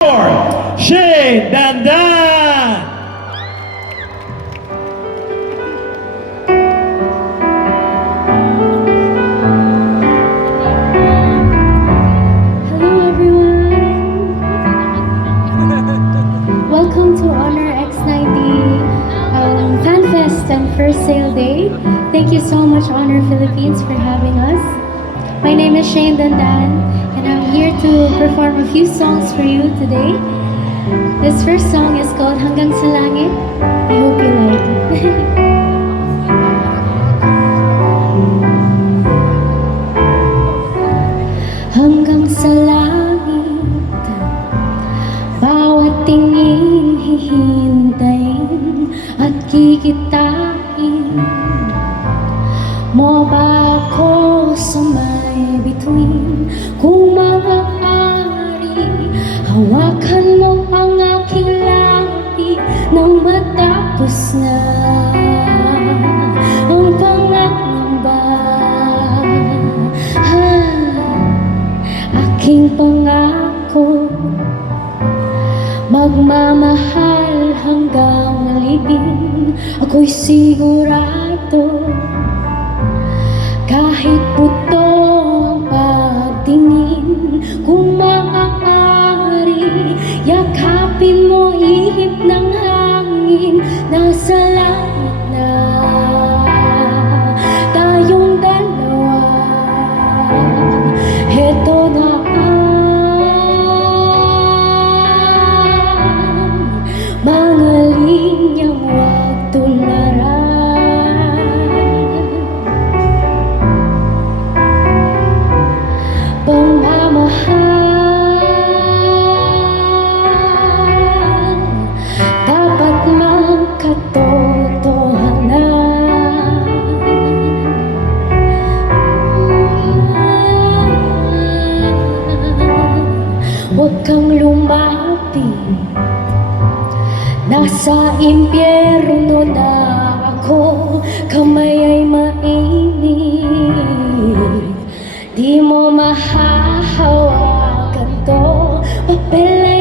Shane Dandan! Hello everyone! Welcome to Honor X90 Fan Fest and first sale day. Thank you so much Honor Philippines for having us. My name is Shane Dandan and I'm here to perform a few songs for you today. This first song is called Hanggang sa Langit. I hope you like it. Hanggang sa langit, bawat tingin hihintayin at kikitain mo ba ako sa may bituin? Kung maaari, hawakan mo ang aking labi nang matapos na ang pangangamba. Aking pangako, magmamahal hanggang libing. Ako'y sigurado, kahit buto ang pagtingin. Kung maaari, yakapin mo ihip ng hangin. Nasa langit na tayong dalawa. Heto na mga linyang huwag tularan. Pagmamahal dapat magkatotohanan. Huwag kang lumapit, nasa impyerno na ako. Kamay ay mainit, di mo mahahawakan to. Papel ay